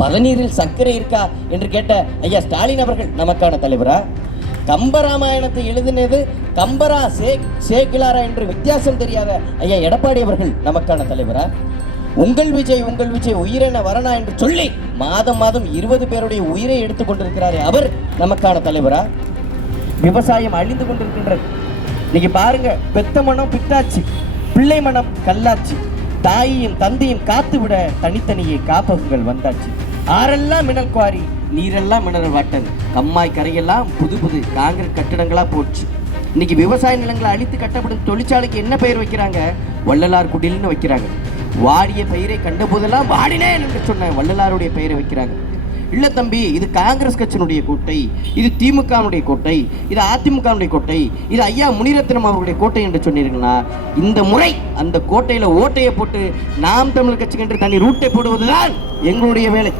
பதநீரில் சர்க்கரை இருக்கா என்று கேட்ட ஐயா ஸ்டாலின் அவர்கள் நமக்கான தலைவரா? கம்பராமாயணத்தை எழுதினது கம்பரா சேக்கிலாரா என்று வித்தியாசம் தெரியாத ஐயா எடப்பாடி அவர்கள் நமக்கான தலைவரா? உங்கள் விஜய் உயிரென வரணா என்று சொல்லி மாதம் 20 பேருடைய உயிரை எடுத்துக் கொண்டிருக்கிறாரே அவர் நமக்கான தலைவரா? விவசாயம் அழிந்து கொண்டிருக்கின்றது. இன்னைக்கு பாருங்க, பெத்த மனம் பிட்டாச்சு, பிள்ளை மனம் கல்லாச்சு, தாயையும் தந்தையும் காத்துவிட தனித்தனியே காப்பகங்கள் வந்தாச்சு. ஆரெல்லாம் மினல் குவாரி, நீரெல்லாம் மினரல் வாட்டர், கம்மாய் கரையெல்லாம் புது காங்கிரீட் கட்டடங்களா போச்சு. இன்னைக்கு விவசாய நிலங்களை அழித்து கட்டப்படும் தொழிற்சாலைக்கு என்ன பெயர் வைக்கிறாங்க? வள்ளலார் குடில்னு வைக்கிறாங்க. வாடிய பெயரை கண்ட போதெல்லாம் வாடினேன் என்று சொன்ன வள்ளலாருடைய பெயரை வைக்கிறாங்க. இல்ல தம்பி, இது காங்கிரஸ் கட்சியினுடைய கோட்டை, இது திமுகவுடைய கோட்டை, இது அதிமுகவுடைய கோட்டை, இது ஐயா முனிரத்னம் அவர்களுடைய கோட்டை என்று சொன்னீர்களா? இந்த முறை அந்த கோட்டையில ஓட்டையை போட்டு நாம் தமிழர் கட்சிக்கு என்று தனி ரூட்டை போடுவதுதான் எங்களுடைய வேலை.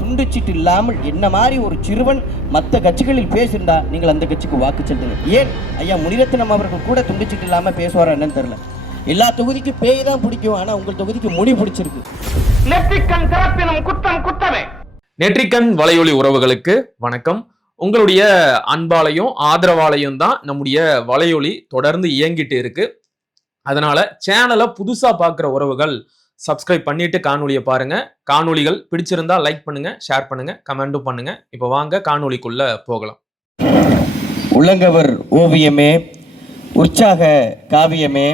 துண்டுச்சீட்டு இல்லாமல் என்ன மாதிரி ஒரு சிறுவன் மற்ற கட்சிகளில் பேசியிருந்தா நீங்கள் அந்த கட்சிக்கு வாக்கு செலுத்துங்க. ஏன் ஐயா முனிரத்னம் அவர்கள் கூட துண்டுச்சீட்டு இல்லாம பேசுவாரா என்னன்னு தெரியல. எல்லா தொகுதிக்கு பேய் தான் பிடிக்கும், ஆனா உங்கள் தொகுதிக்கு முடி பிடிச்சிருக்கு. நெற்றிக்கண் திறப்பினும் குற்றம் குற்றமே. நெற்றிக்கண் வலையொலி உறவுகளுக்கு வணக்கம். உங்களுடைய அன்பாலையும் ஆதரவாலையும் தான் நம்முடைய வலையொலி தொடர்ந்து இயங்கிட்டு இருக்கு. அதனால சேனலை புதுசா பார்க்குற உறவுகள் சப்ஸ்கிரைப் பண்ணிட்டு காணொலியை பாருங்க. காணொலிகள் பிடிச்சிருந்தா லைக் பண்ணுங்க, ஷேர் பண்ணுங்க, கமெண்டும் பண்ணுங்க. இப்போ வாங்க காணொலிக்குள்ள போகலாம். உலங்கவர் ஓவியமே, உற்சாக காவியமே,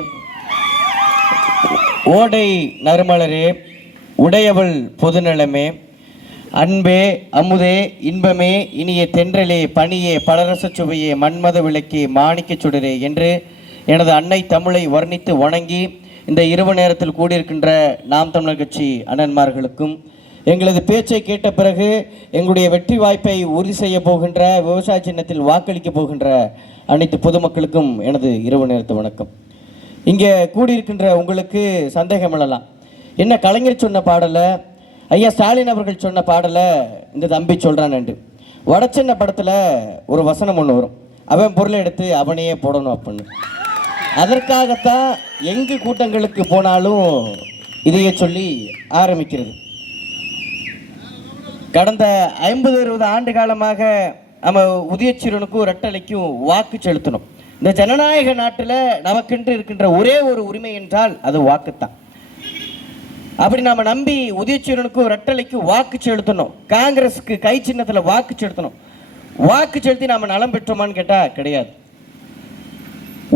ஓடை நறுமலரே, உடையவள் பொதுநலமே, அன்பே அமுதே இன்பமே இனிய தென்றலே பனியே பலரச சுவையே மன்மத விளக்கே மாணிக்க சுடரே என்று எனது அன்னை தமிழை வர்ணித்து வணங்கி இந்த இரவு நேரத்தில் கூடியிருக்கின்ற நாம் தமிழர் கட்சி அண்ணன்மார்களுக்கும் எங்களது பேச்சை கேட்ட பிறகு எங்களுடைய வெற்றி வாய்ப்பை உறுதி செய்ய போகின்ற விவசாய சின்னத்தில் வாக்களிக்க போகின்ற அனைத்து பொதுமக்களுக்கும் எனது இரவு நேரத்து வணக்கம். இங்கே கூடியிருக்கின்ற உங்களுக்கு சந்தேகம் எழலாம், என்ன கலைஞர் சொன்ன பாடலை ஐயா ஸ்டாலின் அவர்கள் சொன்ன பாடலை இந்த தம்பி சொல்கிறான்னு. வடச்சென்ன படத்தில் ஒரு வசனம் ஒன்று வரும், அவன் பொருளை எடுத்து அவனையே போடணும் அப்படின்னு. அதற்காகத்தான் எங்கு கூட்டங்களுக்கு போனாலும் இதையே சொல்லி ஆரம்பிக்கிறது. கடந்த 50-60 ஆண்டு காலமாக நம்ம உதயச்சீரனுக்கும் ரெட்டலைக்கும் வாக்கு செலுத்தணும். இந்த ஜனநாயக நாட்டில் நமக்கென்று இருக்கின்ற ஒரே ஒரு உரிமை என்றால் அது வாக்குத்தான். அப்படி நாம நம்பி உதயச்சீரனுக்கும் ரெட்டலைக்கு வாக்கு செலுத்தணும், காங்கிரஸுக்கு கை சின்னத்தில் வாக்கு செலுத்தணும். வாக்கு செலுத்தி நாம நலம் பெற்றோமான்னு கேட்டால் கிடையாது.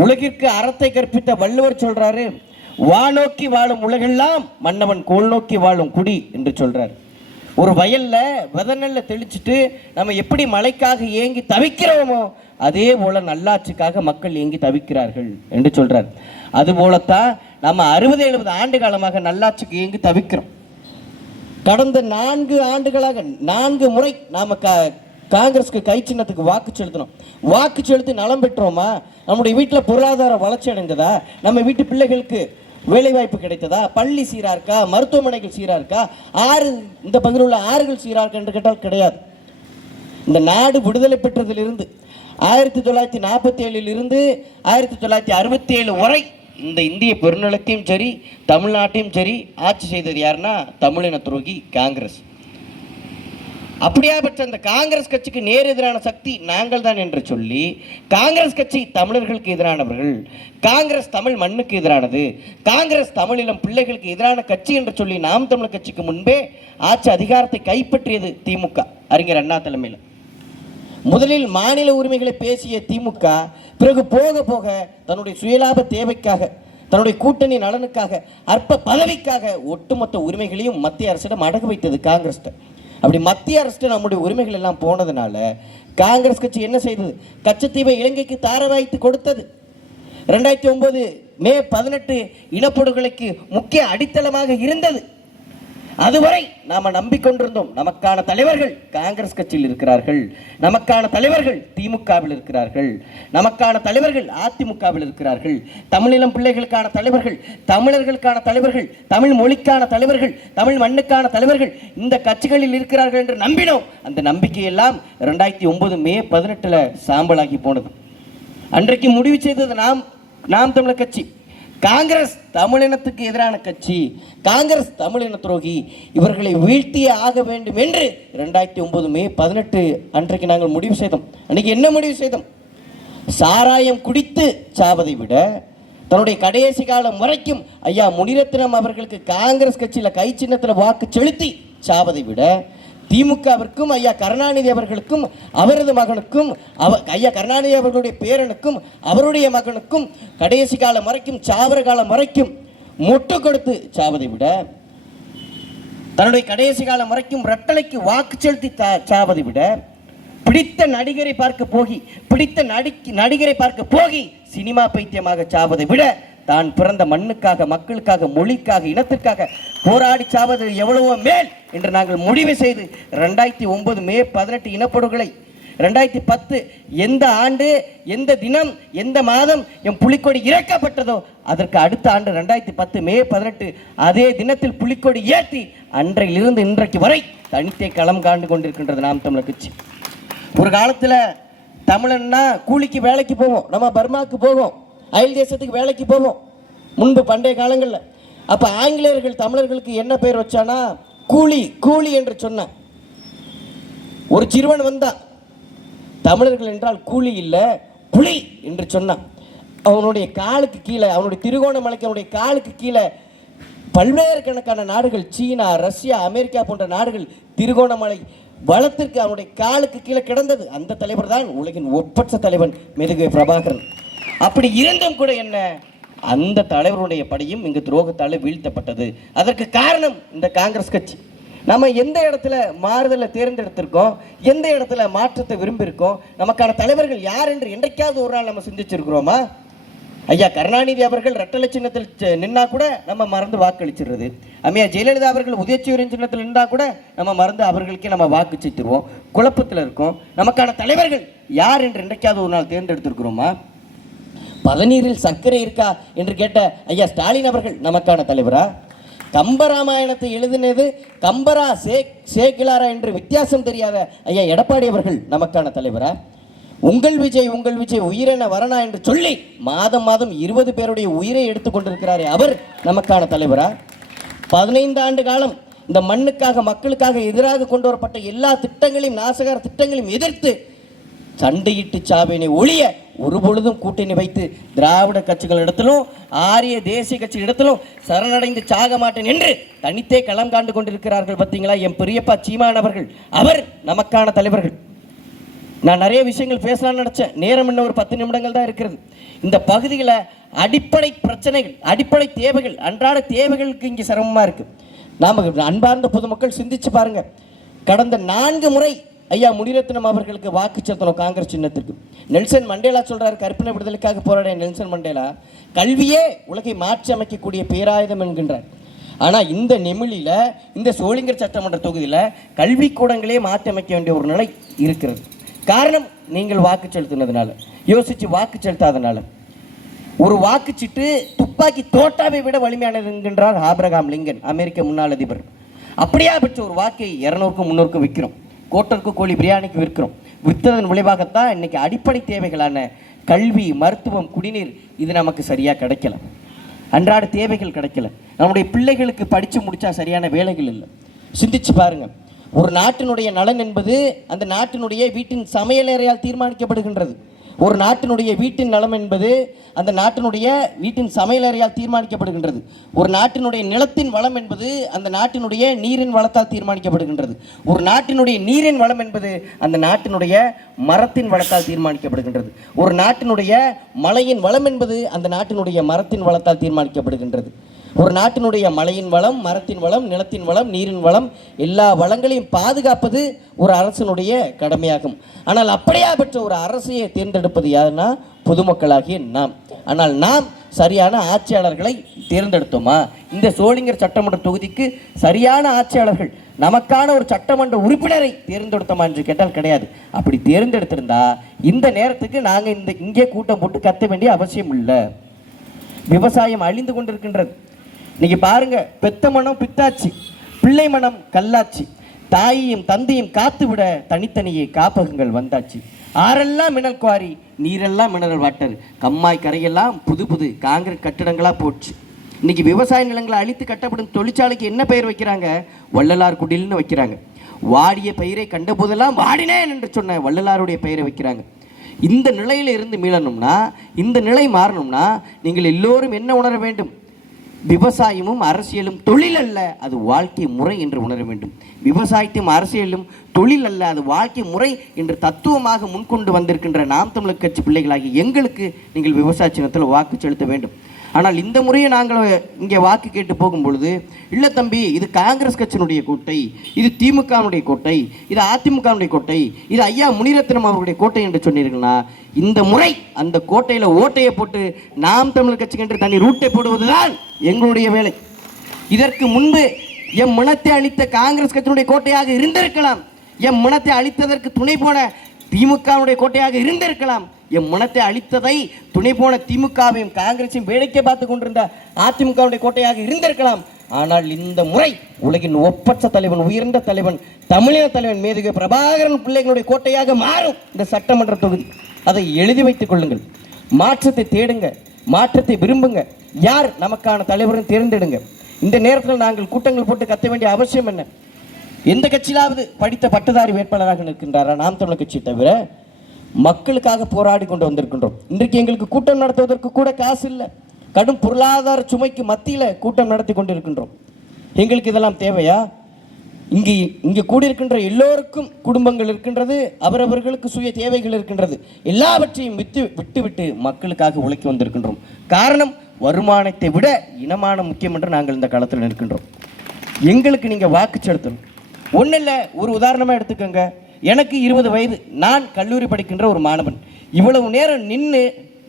உலகிற்கு அறத்தை கற்பித்த வள்ளுவர் சொல்றாரு, வானோக்கி வாழும் உலகெல்லாம் மன்னவன் கோல் நோக்கி வாழும் குடி என்று சொல்றாரு. ஒரு வயல்ல விதநெல்ல தெளிச்சுட்டு நம்ம எப்படி மழைக்காக ஏங்கி தவிக்கிறோமோ அதே போல நல்லாட்சிக்காக மக்கள் ஏங்கி தவிக்கிறார்கள் என்று சொல்றார். அது போலத்தான் நம்ம 60-70 ஆண்டு காலமாக நல்லாட்சிக்கு ஏங்கி தவிக்கிறோம். கடந்த 4 ஆண்டுகளாக 4 முறை நாம காங்கிரஸுக்கு கை சின்னத்துக்கு வாக்கு செலுத்தணும். வாக்கு செலுத்தி நலம் பெற்றோமா? நம்முடைய வீட்டில் பொருளாதார வளர்ச்சி அடைந்ததா? நம்ம வீட்டு பிள்ளைகளுக்கு வேலைவாய்ப்பு கிடைத்ததா? பள்ளி சீரா இருக்கா? மருத்துவமனைகள் சீரா இருக்கா? இந்த பகுதியில் உள்ள ஆறுகள் சீரா இருக்கா என்று கேட்டால் கிடையாது. இந்த நாடு விடுதலை பெற்றதிலிருந்து 1947 இருந்து 1967 வரை இந்த இந்திய பெருநிலத்தையும் சரி தமிழ்நாட்டையும் சரி ஆட்சி செய்தது யாருன்னா தமிழின துரோகி காங்கிரஸ். அப்படியாப்பட்ட அந்த காங்கிரஸ் கட்சிக்கு நேர் எதிரான சக்தி நாங்கள் தான் என்று சொல்லி, காங்கிரஸ் கட்சி தமிழர்களுக்கு எதிரானவர்கள், காங்கிரஸ் தமிழ் மண்ணுக்கு எதிரானது, காங்கிரஸ் தமிழிலம் பிள்ளைகளுக்கு எதிரான கட்சி என்று சொல்லி நாம் தமிழர் கட்சிக்கு முன்பே ஆட்சி அதிகாரத்தை கைப்பற்றியது திமுக அறிஞர் அண்ணா தலைமையில். முதலில் மாநில உரிமைகளை பேசிய திமுக பிறகு போக போக தன்னுடைய சுயலாப தேவைக்காக, தன்னுடைய கூட்டணி நலனுக்காக, அற்ப பதவிக்காக ஒட்டுமொத்த உரிமைகளையும் மத்திய அரசிடம் அடகு வைத்தது காங்கிரஸ். அப்படி மத்திய அரசு நம்முடைய உரிமைகள் எல்லாம் போனதுனால காங்கிரஸ் கட்சி என்ன செய்தது? கச்சத்தீவை இலங்கைக்கு தாரவாய்த்து கொடுத்தது. 2009 மே 18 இனப்படுகொலைக்கு முக்கிய அடித்தளமாக இருந்தது. அதுவரை நாம நம்பிக்கொண்டிருந்தோம் நமக்கான தலைவர்கள் காங்கிரஸ் கட்சியில் இருக்கிறார்கள், நமக்கான தலைவர்கள் திமுகவில் இருக்கிறார்கள், நமக்கான தலைவர்கள் அதிமுகவில் இருக்கிறார்கள், தமிழினம் பிள்ளைகளுக்கான தலைவர்கள், தமிழர்களுக்கான தலைவர்கள், தமிழ் மொழிக்கான தலைவர்கள், தமிழ் மண்ணுக்கான தலைவர்கள் இந்த கட்சிகளில் இருக்கிறார்கள் என்று நம்பினோம். அந்த நம்பிக்கையெல்லாம் 2009 மே 18 சாம்பலாகி போனது. அன்றைக்கு முடிவு செய்தது நாம் தமிழர் கட்சி. காங்கிரஸ் தமிழினத்துக்கு எதிரான கட்சி, காங்கிரஸ் தமிழின துரோகி, இவர்களை வீழ்த்தியே ஆக வேண்டும் என்று 2009 மே 18 அன்றைக்கு நாங்கள் முடிவு செய்தோம். அன்றைக்கு என்ன முடிவு செய்தோம்? சாராயம் குடித்து சாவதை விட தன்னுடைய கடைசி காலம் வரைக்கும் ஐயா முனிரத்னம் அவர்களுக்கு காங்கிரஸ் கட்சியில் கை சின்னத்தில் வாக்கு செலுத்தி சாவதை விட திமுகவிற்கும் ஐயா கருணாநிதி அவர்களுக்கும் அவரது மகனுக்கும் ஐயா கருணாநிதி அவர்களுடைய பேரனுக்கும் அவருடைய மகனுக்கும் கடைசி காலம் வரைக்கும் சாவர காலம் வரைக்கும் முட்டு கொடுத்து சாவதை விட தன்னுடைய கடைசி காலம் வரைக்கும் ரெட்டலைக்கு வாக்கு செலுத்தி சாவதை விட பிடித்த நடிகரை பார்க்க போகி சினிமா பைத்தியமாக சாவதை விட தான் பிறந்த மண்ணுக்காக, மக்களுக்காக, மொழிக்காக, இனத்திற்காக போராடி சாவது எவ்வளவோ மேல் என்று நாங்கள் முடிவு செய்து 2009 மே 18 இனப்படுகொலை 2010 எந்த ஆண்டு, எந்த தினம், எந்த மாதம் என் புலிக்கொடி இறக்கப்பட்டதோ அதற்கு அடுத்த ஆண்டு 2010 மே 18 அதே தினத்தில் புலிக்கொடி ஏற்றி அன்றையிலிருந்து இன்றைக்கு வரை தனித்தே களம் காண்டு கொண்டிருக்கின்றது நாம் தமிழர் கட்சி. ஒரு காலத்தில் தமிழன்னா கூலிக்கு வேலைக்கு போவோம், நம்ம பர்மாவுக்கு போவோம், அயல் தேசத்துக்கு வேலைக்கு போவோம் முன்பு பண்டைய காலங்களில். அப்போ ஆங்கிலேயர்கள் தமிழர்களுக்கு என்ன பெயர் வச்சானா? கூலி என்று சொன்னான். ஒரு சிறுவன் வந்தான், தமிழர்கள் என்றால் கூலி இல்லை புலி என்று சொன்னான். அவனுடைய காலுக்கு கீழே, அவனுடைய திருகோணமலைக்கு அவனுடைய காலுக்கு கீழே பல்வேறுக்கணக்கான நாடுகள், சீனா, ரஷ்யா, அமெரிக்கா போன்ற நாடுகள் திருகோணமலை வளத்திற்கு அவனுடைய காலுக்கு கீழே கிடந்தது. அந்த தலைவர் தான் உலகின் ஒப்பற்ற தலைவன் மெதுகை பிரபாகரன். அப்படி இருந்தும் கூட என்ன, அந்த தலைவருடைய படையும் இங்கு துரோகத்தால் வீழ்த்தப்பட்டது. அதற்கு காரணம் இந்த காங்கிரஸ் கட்சி. நம்ம எந்த இடத்துல மாறுதலை தேர்ந்தெடுத்திருக்கோம், எந்த இடத்துல மாற்றத்தை விரும்பியிருக்கோம், நமக்கான தலைவர்கள் யார் என்று என்றைக்காவது ஒரு நாள் நம்ம சிந்திச்சிருக்கிறோமா? ஐயா கருணாநிதி அவர்கள் ரெட்டலை சின்னத்தில் நின்னா கூட நம்ம மறந்து வாக்களிச்சிடுறது. அம்மையா ஜெயலலிதா அவர்கள் உதயசூரியன் சின்னத்தில் நின்றா கூட நம்ம மறந்து அவர்களுக்கே நம்ம வாக்கு செலுத்துவோம். குழப்பத்தில் இருக்கோம். நமக்கான தலைவர்கள் யார் என்று என்றைக்காவது ஒரு நாள் தேர்ந்தெடுத்திருக்கிறோமா? பதநீரில் சர்க்கரை இருக்கா என்று கேட்ட ஐயா ஸ்டாலின் அவர்கள் நமக்கான தலைவரா? கம்பராமாயணத்தை எழுதினது கம்பரா சேக்கிலாரா என்று வித்தியாசம் தெரியாத ஐயா எடப்பாடி அவர்கள் நமக்கான தலைவரா? உங்கள் விஜய் உயிரென வரணா என்று சொல்லி மாதம் 20 பேருடைய உயிரை எடுத்துக்கொண்டிருக்கிறாரே அவர் நமக்கான தலைவரா? 15 ஆண்டு காலம் இந்த மண்ணுக்காக, மக்களுக்காக எதிராக கொண்டு வரப்பட்ட எல்லா திட்டங்களையும், நாசகார திட்டங்களையும் எதிர்த்து சண்டையிட்டு சாவேனை ஒழிய ஒரு பொழுதும் கூட்டணி வைத்து திராவிட கட்சிகளிடத்திலும் ஆரிய தேசிய கட்சிகளிடத்திலும் சரணடைந்து சாக மாட்டேன் என்று தனித்தே களம் காண்டு கொண்டிருக்கிறார்கள். பார்த்தீங்களா என் பெரியப்பா சீமான் அவர்கள், அவர் நமக்கான தலைவர்கள். நான் நிறைய விஷயங்கள் பேசலாம்னு நினச்சேன், நேரம் இன்னும் ஒரு 10 நிமிடங்கள் தான் இருக்கிறது. இந்த பகுதியில் அடிப்படை பிரச்சனைகள், அடிப்படை தேவைகள், அன்றாட தேவைகளுக்கு இங்கே சிரமமாக இருக்குது. நாம் அன்பார்ந்த பொதுமக்கள் சிந்திச்சு பாருங்க. கடந்த 4 முறை ஐயா முனிரத்னம் அவர்களுக்கு வாக்கு செலுத்தணும் காங்கிரஸ் சின்னத்திற்கு. நெல்சன் மண்டேலா சொல்றாரு, கற்பனை விடுதலுக்காக போராடிய நெல்சன் மண்டேலா கல்வியே உலகை மாற்றி அமைக்கக்கூடிய பேராயுதம் என்கின்றார். ஆனால் இந்த நெமிழியில், இந்த சோளிங்கர் சட்டமன்ற தொகுதியில் கல்விக்கூடங்களே மாற்றி அமைக்க வேண்டிய ஒரு நிலை இருக்கிறது. காரணம், நீங்கள் வாக்கு செலுத்தினதுனால, யோசித்து வாக்கு செலுத்தாதனால. ஒரு வாக்குச்சீட்டு துப்பாக்கி தோட்டாவை விட வலிமையானது என்கின்றார் ஆபிரகாம் லிங்கன், அமெரிக்க முன்னாள் அதிபர். அப்படியா பெற்ற ஒரு வாக்கை 200க்கும் 300க்கும் விற்கிறோம், கோட்டருக்கு கோழி பிரியாணிக்கு விற்கிறோம். விற்றதன் விளைவாகத்தான் இன்னைக்கு அடிப்படை தேவைகளான கல்வி, மருத்துவம், குடிநீர் இது நமக்கு சரியாக கிடைக்கல. அன்றாட தேவைகள் கிடைக்கல. நம்முடைய பிள்ளைகளுக்கு படித்து முடித்தா சரியான வேலைகள் இல்லை. சிந்திச்சு பாருங்கள். ஒரு நாட்டினுடைய நலன் என்பது அந்த நாட்டினுடைய வீட்டின் சமையலறையால் தீர்மானிக்கப்படுகின்றது. ஒரு நாட்டினுடைய வீட்டின் நலம் என்பது அந்த நாட்டினுடைய வீட்டின் சமையலறையால் தீர்மானிக்கப்படுகின்றது. ஒரு நாட்டினுடைய நிலத்தின் வளம் என்பது அந்த நாட்டினுடைய நீரின் வளத்தால் தீர்மானிக்கப்படுகின்றது. ஒரு நாட்டினுடைய நீரின் வளம் என்பது அந்த நாட்டினுடைய மரத்தின் வளத்தால் தீர்மானிக்கப்படுகின்றது. ஒரு நாட்டினுடைய மலையின் வளம் என்பது அந்த நாட்டினுடைய மரத்தின் வளத்தால் தீர்மானிக்கப்படுகின்றது. ஒரு நாட்டினுடைய மலையின் வளம், மரத்தின் வளம், நிலத்தின் வளம், நீரின் வளம், எல்லா வளங்களையும் பாதுகாப்பது ஒரு அரசனுடைய கடமையாகும். ஆனால் அப்படியா பெற்ற ஒரு அரசையை தேர்ந்தெடுப்பது யாருன்னா பொதுமக்களாகிய நாம். ஆனால் நாம் சரியான ஆட்சியாளர்களை தேர்ந்தெடுத்தோமா? இந்த சோளிங்கர் சட்டமன்ற தொகுதிக்கு சரியான ஆட்சியாளர்கள், நமக்கான ஒரு சட்டமன்ற உறுப்பினரை தேர்ந்தெடுத்தோமா என்று கேட்டால் கிடையாது. அப்படி தேர்ந்தெடுத்திருந்தா இந்த நேரத்துக்கு நாங்கள் இங்கே கூட்டம் போட்டு கத்த வேண்டிய அவசியம் இல்லை. விவசாயம் அழிந்து கொண்டிருக்கின்றது. இன்னைக்கு பாருங்க, பெத்த மனம் பித்தாச்சு, பிள்ளை மனம் கல்லாச்சு. தாயையும் தந்தையும் காத்துவிட தனித்தனியே காப்பகங்கள் வந்தாச்சு. ஆறெல்லாம் மினல் குவாரி, நீரெல்லாம் மினரல் வாட்டர். கம்மாய் கரையெல்லாம் புது புது காங்கிரீட் கட்டடங்களாக போச்சு. இன்னைக்கு விவசாய நிலங்களை அழித்து கட்டப்படும் தொழிற்சாலைக்கு என்ன பெயர் வைக்கிறாங்க? வள்ளலார் குடில்னு வைக்கிறாங்க. வாடிய பயிரை கண்ட போதெல்லாம் வாடினேன் என்று சொன்ன வள்ளலாருடைய பெயரை வைக்கிறாங்க. இந்த நிலையில இருந்து மீளணும்னா, இந்த நிலை மாறணும்னா நீங்கள் எல்லோரும் என்ன உணர வேண்டும்? விவசாயமும் அரசியலும் தொழில் அல்ல, அது வாழ்க்கை முறை என்று உணர வேண்டும். விவசாயத்தையும் அரசியலும் தொழில் அல்ல, அது வாழ்க்கை முறை என்று தத்துவமாக முன்கொண்டு வந்திருக்கின்ற நாம் தமிழர் கட்சி பிள்ளைகளாகி எங்களுக்கு நீங்கள் விவசாய சின்னத்தில் வாக்கு செலுத்த வேண்டும். ஆனால் இந்த முறையை நாங்கள் இங்கே வாக்கு கேட்டு போகும்பொழுது, இல்லை தம்பி, இது காங்கிரஸ் கட்சியினுடைய கோட்டை, இது திமுகவுடைய கோட்டை, இது அதிமுகவுடைய கோட்டை, இது ஐயா முனிரத்னம் அவர்களுடைய கோட்டை என்று சொன்னீர்கள்னா, இந்த முறை அந்த கோட்டையில் ஓட்டையை போட்டு நாம் தமிழர் கட்சிக்கு என்று தனி ரூட்டை போடுவதுதான் எங்களுடைய வேலை. இதற்கு முன்பு எம் மனத்தை அளித்த காங்கிரஸ் கட்சியினுடைய கோட்டையாக இருந்திருக்கலாம், எம் மனத்தை அளித்ததற்கு துணை போன திமுகவுடைய கோட்டையாக இருந்திருக்கலாம், எம் மனத்தை அளித்ததை துணை போன திமுகவையும் காங்கிரஸையும் வேடிக்கை பார்த்து கொண்டிருந்த அதிமுகவுடைய கோட்டையாக இருந்திருக்கலாம். ஆனால் இந்த முறை உலகின் ஒப்பற்ற தலைவன், உயர்ந்த தலைவன், தமிழின தலைவன் மேதகு பிரபாகரன் பிள்ளைகளுடைய கோட்டையாக மாறும் இந்த சட்டமன்ற தொகுதி. அதை எழுதி வைத்துக் கொள்ளுங்கள். மாற்றத்தை தேடுங்க, மாற்றத்தை விரும்புங்க. யார் நமக்கான தலைவரும் தேர்ந்தெடுங்க. இந்த நேரத்தில் நாங்கள் கூட்டங்கள் போட்டு கத்த வேண்டிய அவசியம் என்ன? எந்த கட்சியிலாவது படித்த பட்டதாரி வேட்பாளராக நிற்கின்றாரா? நாம் தமிழர் கட்சி தவிர மக்களுக்காக போராடி கொண்டு வந்திருக்கின்றோம். இன்றைக்கு எங்களுக்கு கூட்டம் நடத்துவதற்கு கூட காசு இல்லை. கடும் பொருளாதார சுமைக்கு மத்தியில் கூட்டம் நடத்தி கொண்டிருக்கின்றோம். எங்களுக்கு இதெல்லாம் தேவையா? இங்கே கூடியிருக்கின்ற எல்லோருக்கும் குடும்பங்கள் இருக்கின்றது, அவரவர்களுக்கு சுய தேவைகள் இருக்கின்றது. எல்லாவற்றையும் விட்டு மக்களுக்காக உழைக்க வந்திருக்கின்றோம். காரணம், வருமானத்தை விட இனமானம் முக்கியம் என்று நாங்கள் இந்த காலத்தில் நிற்கின்றோம். எங்களுக்கு நீங்கள் வாக்கு செலுத்தணும். ஒன்றும் இல்லை, ஒரு உதாரணமாக எடுத்துக்கோங்க. எனக்கு 20 வயது, நான் கல்லூரி படிக்கின்ற ஒரு மாணவன். இவ்வளவு நேரம் நின்று,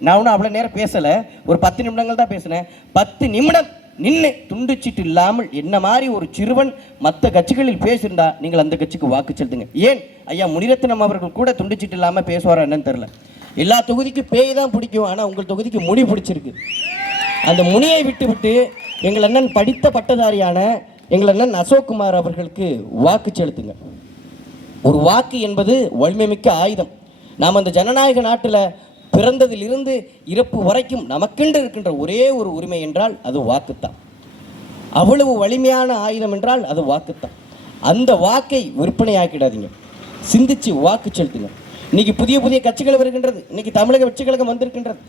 நான் ஒன்றும் அவ்வளோ நேரம் பேசலை, ஒரு 10 நிமிடங்கள் தான் பேசினேன். 10 நிமிடம் நின்று துண்டுச்சீட்டு இல்லாமல் என்ன மாதிரி ஒரு சிறுவன் மற்ற கட்சிகளில் பேசியிருந்தா நீங்கள் அந்த கட்சிக்கு வாக்கு செலுத்துங்க. ஏன் ஐயா முனிரத்னம் அவர்கள் கூட துண்டுச்சீட்டு இல்லாமல் பேசுவாரா என்னன்னு தெரில. எல்லா தொகுதிக்கும் பேய் தான் பிடிக்கும், ஆனால் உங்கள் தொகுதிக்கு முனி பிடிச்சிருக்கு. அந்த முனியை விட்டு எங்கள் அண்ணன் படித்த பட்டதாரியான எங்கள் அண்ணன் அசோக்குமார் அவர்களுக்கு வாக்கு செலுத்துங்க. ஒரு வாக்கு என்பது வலிமைமிக்க ஆயுதம். நாம் அந்த ஜனநாயக நாட்டில் பிறந்ததிலிருந்து இறப்பு வரைக்கும் நமக்கென்று இருக்கின்ற ஒரே ஒரு உரிமை என்றால் அது வாக்குத்தான். அவ்வளவு வலிமையான ஆயுதம் என்றால் அது வாக்குத்தான். அந்த வாக்கை விற்பனையாக்கிடாதீங்க. சிந்திச்சு வாக்கு செலுத்துங்க. இன்னைக்கு புதிய புதிய கட்சிகள் வருகின்றது. இன்னைக்கு தமிழக வெற்றி கழகம் வந்திருக்கின்றது.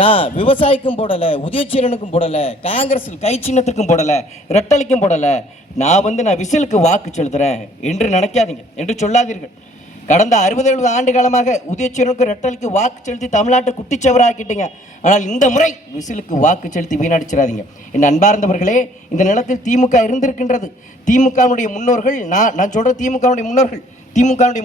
நான் விவசாயிக்கும் போடலை, உதயசீரனுக்கும் போடலை, காங்கிரஸில் கை சின்னத்துக்கும் போடலை, ரெட்டலைக்கும் போடலை. நான் விசிலுக்கு வாக்கு செலுத்துகிறேன் என்று நினைக்காதீங்க, என்று சொல்லாதீர்கள். கடந்த 60-70 ஆண்டு காலமாக உதயசீரனுக்கு ரெட்டலுக்கு வாக்கு செலுத்தி தமிழ்நாட்டை குட்டிச்சவராக்கிட்டீங்க. ஆனால் இந்த முறை விசிலுக்கு வாக்கு செலுத்தி வீணடிச்சிடாதீங்க. என் அன்பார்ந்தவர்களே, இந்த நிலத்தில் திமுக இருந்திருக்கின்றது. திமுகவுடைய முன்னோர்கள், நான் சொல்கிற திமுகவுடைய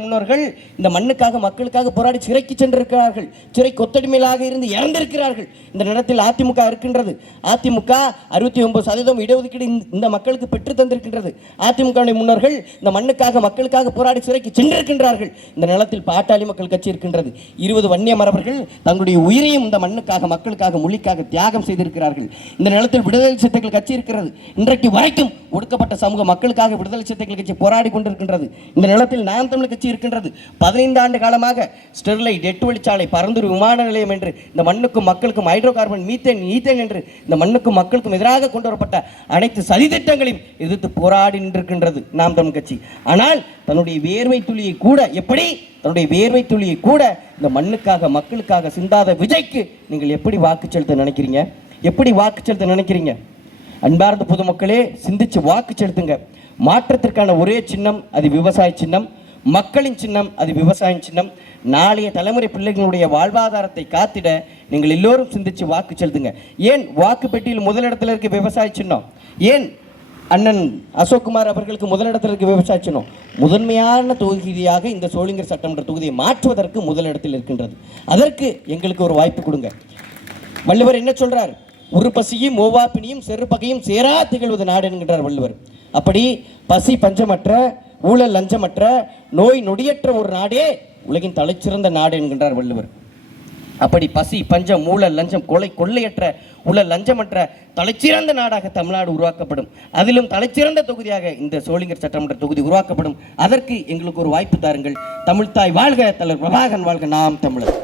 முன்னோர்கள் இந்த மண்ணுக்காக மக்களுக்காக போராடி சிறைக்கு சென்றிருக்கிறார்கள். சிறை கொத்தடிமையிலாக இருந்து இறந்திருக்கிறார்கள். இந்த நேரத்தில் அதிமுக இருக்கின்றது. அதிமுக 69% இடஒதுக்கீடு இந்த மக்களுக்கு பெற்று தந்திருக்கின்றது. அதிமுக முன்னோர்கள் இந்த மண்ணுக்காக மக்களுக்காக போராடி சிறைக்கு சென்றிருக்கின்றார்கள். இந்த நிலத்தில் பாட்டாளி மக்கள் கட்சி இருக்கின்றது. 20 வன்னிய மரபர்கள் தங்களுடைய உயிரையும் இந்த மண்ணுக்காக மக்களுக்காக மொழிக்காக தியாகம் செய்திருக்கிறார்கள். இந்த நிலத்தில் விடுதலை சிறுத்தைகள் கட்சி இருக்கிறது. இன்றைக்கு வரைக்கும் ஒடுக்கப்பட்ட சமூக மக்களுக்காக விடுதலை சிறுத்தைகள் கட்சி போராடி கொண்டிருக்கின்றது. இந்த நிலத்தில் நாம் தமிழர் கட்சி இருக்கின்றது. 15 ஆண்டு காலமாக ஸ்டெர்லைட், எட்டு வழிச்சாலை, பரந்தூர் விமான நிலையம் என்று இந்த மண்ணுக்கும் மக்களுக்கும் ஹைட்ரோ கார்பன், மீத்தேன், ஈத்தேன் என்று இந்த மண்ணுக்கும் மக்களுக்கும் எதிராக கொண்டு வரப்பட்ட அனைத்து சதித்திட்டங்களையும் எதிர்த்து போராடி நின்றிருக்கின்றது நாம் தமிழர் கட்சி. ஆனால் தன்னுடைய வேர்வை துளியை கூட இந்த மண்ணுக்காக மக்களுக்காக சிந்தாத விஜய்க்கு நீங்கள் எப்படி வாக்கு செலுத்த நினைக்கிறீங்க? அன்பார்ந்த பொதுமக்களே, சிந்திச்சு வாக்கு செலுத்துங்க. மாற்றத்திற்கான ஒரே சின்னம் அது விவசாய சின்னம், மக்களின் சின்னம் அது விவசாய சின்னம். நாளைய தலைமுறை பிள்ளைகளுடைய வாழ்வாதாரத்தை காத்திட நீங்கள் எல்லோரும் சிந்திச்சு வாக்கு செலுத்துங்க. ஏன் வாக்கு பெட்டியில் முதலிடத்தில் இருக்க விவசாய சின்னம்? ஏன் அண்ணன் அசோக்குமார் அவர்களுக்கு முதலிடத்தில் இருக்க விவசாய சின்னம்? முதன்மையான தொகுதியாக இந்த சோளிங்கர் சட்டமன்ற தொகுதியை மாற்றுவதற்கு முதலிடத்தில் இருக்கின்றது. அதற்கு எங்களுக்கு ஒரு வாய்ப்பு கொடுங்க. வள்ளுவர் என்ன சொல்றார்? ஒரு பசியும் ஓவாப்பினியும் செருப்பகையும் சேரா திகழ்வது நாடு என்கின்றார் வள்ளுவர். அப்படி பசி பஞ்சமற்ற, ஊழல் லஞ்சமற்ற, நோய் நொடியற்ற ஒரு நாடே உலகின் தலைச்சிறந்த நாடு என்கின்றார் வள்ளுவர். அப்படி பசி பஞ்சம் ஊழல் லஞ்சம் கொலை கொள்ளையற்ற ஊழல் லஞ்சமற்ற தலைச்சிறந்த நாடாக தமிழ்நாடு உருவாக்கப்படும். அதிலும் தலைச்சிறந்த தொகுதியாக இந்த சோளிங்கர் சட்டமன்ற தொகுதி உருவாக்கப்படும். அதற்கு எங்களுக்கு ஒரு வாய்ப்பு தாருங்கள். தமிழ்த்தாய் வாழ்க, தலைவர் பிரபாகரன் வாழ்க, நாம் தமிழர்.